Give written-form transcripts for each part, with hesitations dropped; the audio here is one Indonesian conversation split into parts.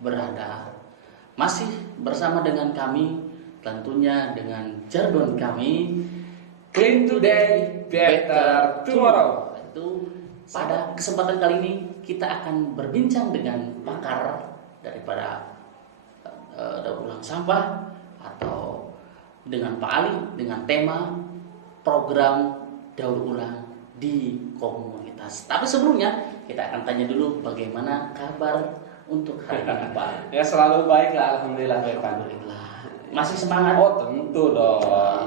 berada. Masih bersama dengan kami, tentunya dengan jargon kami, Clean today, better tomorrow. Itu pada kesempatan kali ini kita akan berbincang dengan pakar daripada daur ulang sampah atau dengan Pak Ali dengan tema program daur ulang di komunitas. Tapi sebelumnya kita akan tanya dulu bagaimana kabar untuk hari ini, Pak. Ya selalu baik lah, alhamdulillah baik Pak. Alhamdulillah. Masih semangat? Oh tentu dong,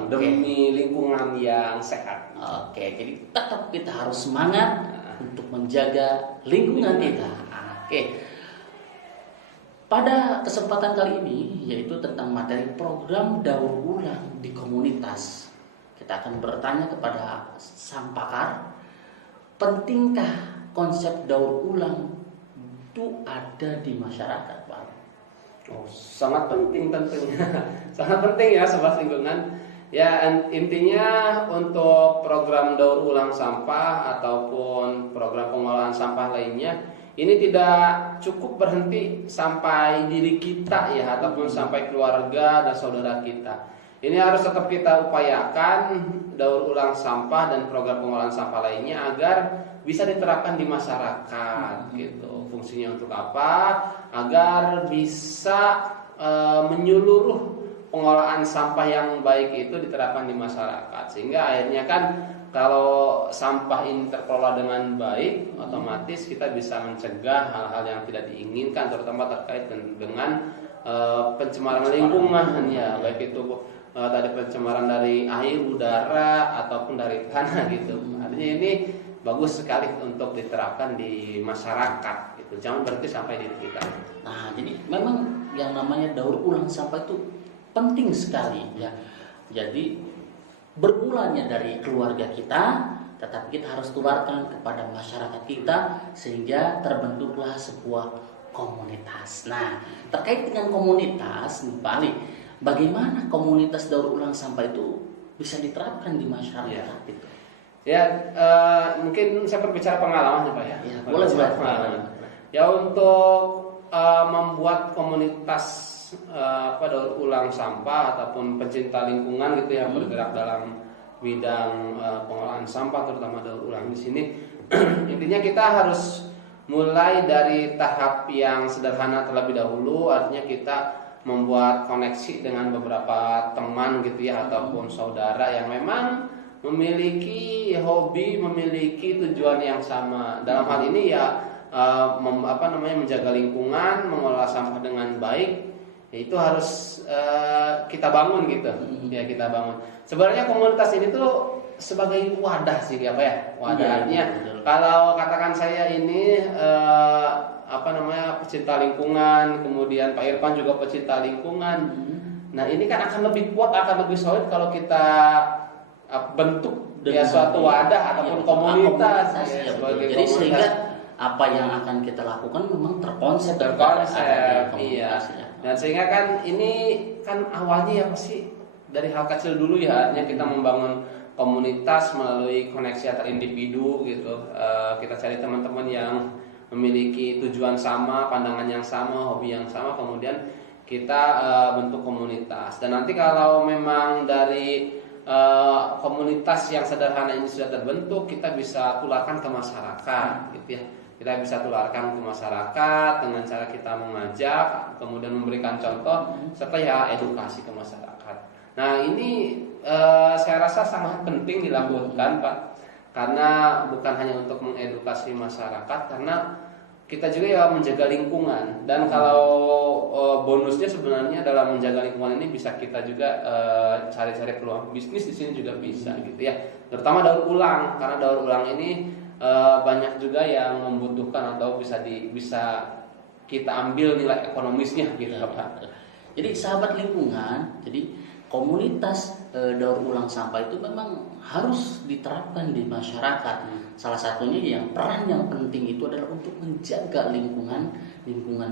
Oke. demi lingkungan yang sehat. Oke, jadi tetap kita harus semangat untuk menjaga lingkungan kita. Oke. Pada kesempatan kali ini yaitu tentang materi program daur ulang di komunitas. Kita akan bertanya kepada sang pakar, pentingkah konsep daur ulang itu ada di masyarakat, Pak? Oh, sangat penting tentunya, sangat penting ya sobat lingkungan. Ya intinya untuk program daur ulang sampah ataupun program pengolahan sampah lainnya, ini tidak cukup berhenti sampai diri kita ya ataupun sampai keluarga dan saudara kita. Ini harus tetap kita upayakan daur ulang sampah dan program pengolahan sampah lainnya agar bisa diterapkan di masyarakat gitu. Fungsinya untuk apa? Agar bisa menyeluruh pengolahan sampah yang baik itu diterapkan di masyarakat. Sehingga akhirnya kan kalau sampah ini terkelola dengan baik, otomatis kita bisa mencegah hal-hal yang tidak diinginkan, terutama terkait dengan pencemaran lingkungan ya, baik itu tadi pencemaran dari air, udara ataupun dari tanah gitu. Artinya ini bagus sekali untuk diterapkan di masyarakat gitu. Jangan berhenti sampai di kita. Nah, jadi memang yang namanya daur ulang sampah itu penting sekali ya. Jadi bermulanya dari keluarga kita, tetapi kita harus tularkan kepada masyarakat kita sehingga terbentuklah sebuah komunitas. Nah, terkait dengan komunitas, nih Pak Ali, bagaimana komunitas daur ulang sampah itu bisa diterapkan di masyarakat itu? Ya, mungkin saya berbicara pengalaman ya Pak ya. Ya, boleh. Ya untuk membuat komunitas daur ulang sampah ataupun pencinta lingkungan gitu yang bergerak dalam bidang pengolahan sampah terutama daur ulang di sini, intinya kita harus mulai dari tahap yang sederhana terlebih dahulu. Artinya kita membuat koneksi dengan beberapa teman gitu ya ataupun saudara yang memang memiliki hobi, memiliki tujuan yang sama. Dalam hal ini ya menjaga lingkungan, mengelola sampah dengan baik. Ya, itu harus kita bangun gitu. Ya kita bangun. Sebenarnya komunitas ini tuh sebagai wadah sih apa ya? Wadahnya. Kalau katakan saya ini pecinta lingkungan, kemudian Pak Irfan juga pecinta lingkungan. Nah, ini kan akan lebih kuat, akan lebih solid kalau kita bentuk ya suatu wadah ataupun komunitas ya, sebagai jadi komunitas. Sehingga apa yang akan kita lakukan memang terkonsep Iya. Dan sehingga kan ini kan awalnya ya pasti dari hal kecil dulu ya, artinya kita membangun komunitas melalui koneksi antar individu gitu. Kita cari teman-teman yang memiliki tujuan sama, pandangan yang sama, hobi yang sama, kemudian kita bentuk komunitas. Dan nanti kalau memang dari komunitas yang sederhana ini sudah terbentuk, kita bisa tularkan ke masyarakat gitu ya. Kita bisa tularkan ke masyarakat dengan cara kita mengajak, kemudian memberikan contoh serta ya edukasi ke masyarakat. Nah, ini saya rasa sangat penting dilakukan, Pak. Karena bukan hanya untuk mengedukasi masyarakat, karena kita juga ya menjaga lingkungan. Dan kalau bonusnya sebenarnya dalam menjaga lingkungan ini bisa kita juga cari-cari peluang bisnis di sini juga bisa gitu ya. Terutama daur ulang, karena daur ulang ini banyak juga yang membutuhkan atau bisa kita ambil nilai ekonomisnya gitu Pak. Jadi sahabat lingkungan, jadi komunitas daur ulang sampah itu memang harus diterapkan di masyarakat. Salah satunya yang peran yang penting itu adalah untuk menjaga lingkungan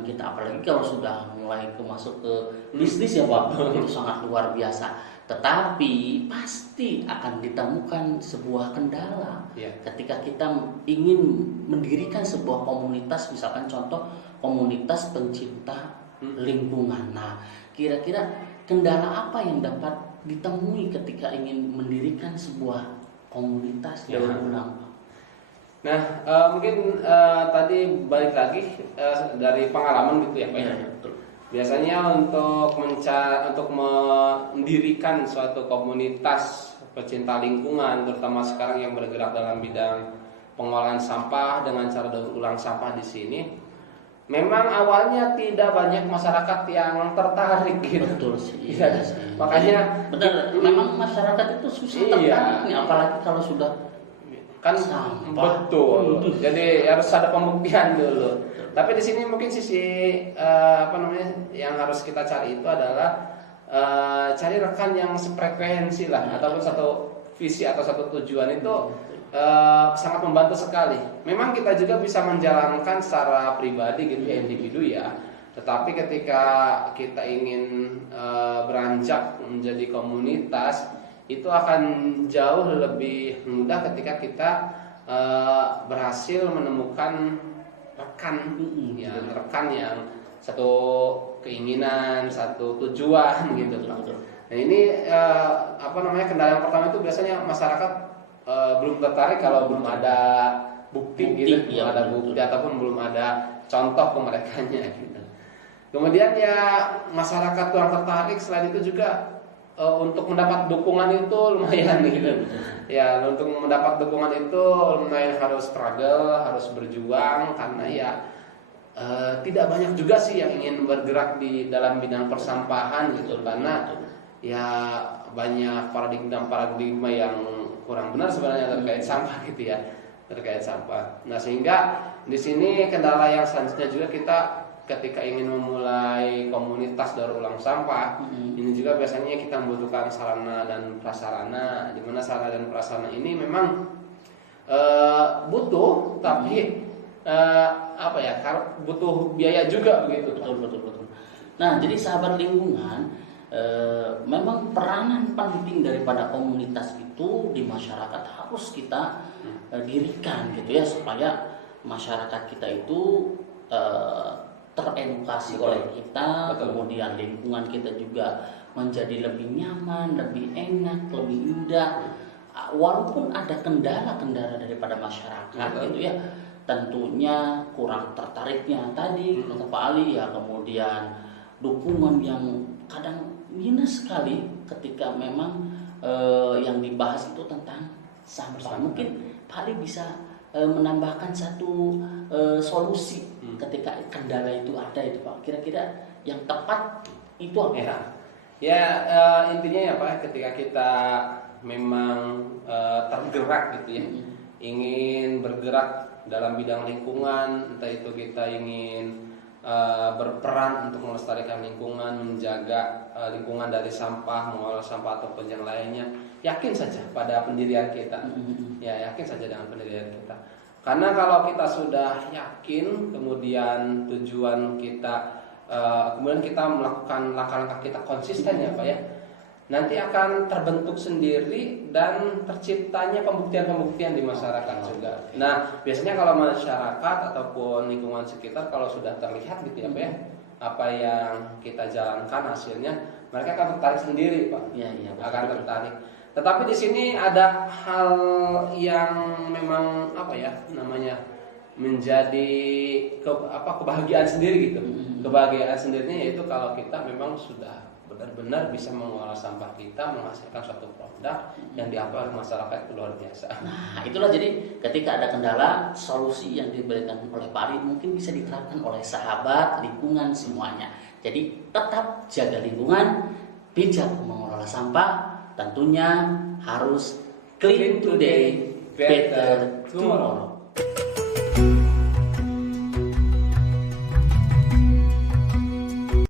kita, apalagi kalau sudah mulai masuk ke bisnis ya Pak, itu sangat luar biasa. Tetapi pasti akan ditemukan sebuah kendala ketika kita ingin mendirikan sebuah komunitas, misalkan contoh komunitas pencinta lingkungan. Nah, kira-kira kendala apa yang dapat ditemui ketika ingin mendirikan sebuah komunitas daur ulang? Nah, mungkin tadi balik lagi dari pengalaman gitu ya Pak. Ya, betul. Biasanya untuk mendirikan suatu komunitas pecinta lingkungan, terutama sekarang yang bergerak dalam bidang pengolahan sampah dengan cara daur ulang sampah di sini, memang awalnya tidak banyak masyarakat yang tertarik gitu. Betul sih. Iya. Makanya benar, memang masyarakat itu susah tertarik nih, apalagi kalau sudah kan sampah. betul. Jadi harus ada pembuktian dulu. Tapi di sini mungkin sisi yang harus kita cari itu adalah cari rekan yang sefrekuensi lah, ataupun satu visi atau satu tujuan itu sangat membantu sekali. Memang kita juga bisa menjalankan secara pribadi gitu ya, individu ya. Tetapi ketika kita ingin beranjak menjadi komunitas, itu akan jauh lebih mudah ketika kita berhasil menemukan rekan yang satu keinginan, satu tujuan gitu. Nah ini kendala yang pertama itu biasanya masyarakat belum tertarik kalau belum ada bukti gitu, belum ada bukti ataupun belum ada contoh ke merekanya gitu. Kemudian ya masyarakat kurang tertarik, selain itu juga untuk mendapat dukungan itu lumayan gitu. Ya, untuk mendapat dukungan itu lumayan harus struggle, harus berjuang, karena ya tidak banyak juga sih yang ingin bergerak di dalam bidang persampahan gitu, karena ya banyak paradigma yang kurang benar sebenarnya terkait sampah gitu ya, terkait sampah. Nah, sehingga di sini kendala yang selanjutnya juga kita ketika ingin memulai komunitas daur ulang sampah, ini juga biasanya kita membutuhkan sarana dan prasarana, di mana sarana dan prasarana ini memang butuh, tapi butuh biaya juga begitu. Betul. Nah, jadi sahabat lingkungan, memang peranan penting daripada komunitas itu di masyarakat harus kita dirikan gitu ya, supaya masyarakat kita itu teredukasi oleh kita. Betul. Kemudian lingkungan kita juga menjadi lebih nyaman, lebih enak, lebih indah. Walaupun ada kendala-kendala daripada masyarakat. Betul. Gitu ya, tentunya kurang tertariknya tadi kata Pak Ali ya, kemudian dukungan yang kadang minus sekali ketika memang yang dibahas itu tentang sampah. Mungkin Pak Ali bisa menambahkan satu solusi ketika kendala itu ada itu Pak. Kira-kira yang tepat itu apa? Intinya ya Pak, ketika kita memang tergerak gitu ya, ingin bergerak dalam bidang lingkungan, entah itu kita ingin berperan untuk melestarikan lingkungan, menjaga lingkungan dari sampah, mengolah sampah ataupun yang lainnya, yakin saja pada pendirian kita. Ya, yakin saja dengan pendirian kita. Karena kalau kita sudah yakin, kemudian tujuan kita, kemudian kita melakukan langkah-langkah kita konsisten ya Pak ya, nanti akan terbentuk sendiri dan terciptanya pembuktian-pembuktian di masyarakat juga. Nah, biasanya kalau masyarakat ataupun lingkungan sekitar kalau sudah terlihat gitu ya Pak ya, apa yang kita jalankan hasilnya, mereka akan tertarik sendiri Pak. Iya, akan tertarik. Tetapi di sini ada hal yang memang menjadi kebahagiaan sendiri gitu. Kebahagiaan sendirinya yaitu kalau kita memang sudah benar-benar bisa mengolah sampah kita, menghasilkan suatu produk yang diakui oleh masyarakat itu luar biasa. Nah, itulah jadi ketika ada kendala, solusi yang diberikan oleh Pak Ari mungkin bisa diterapkan oleh sahabat lingkungan semuanya. Jadi tetap jaga lingkungan, bijak mengelola sampah, tentunya harus clean today, better tomorrow.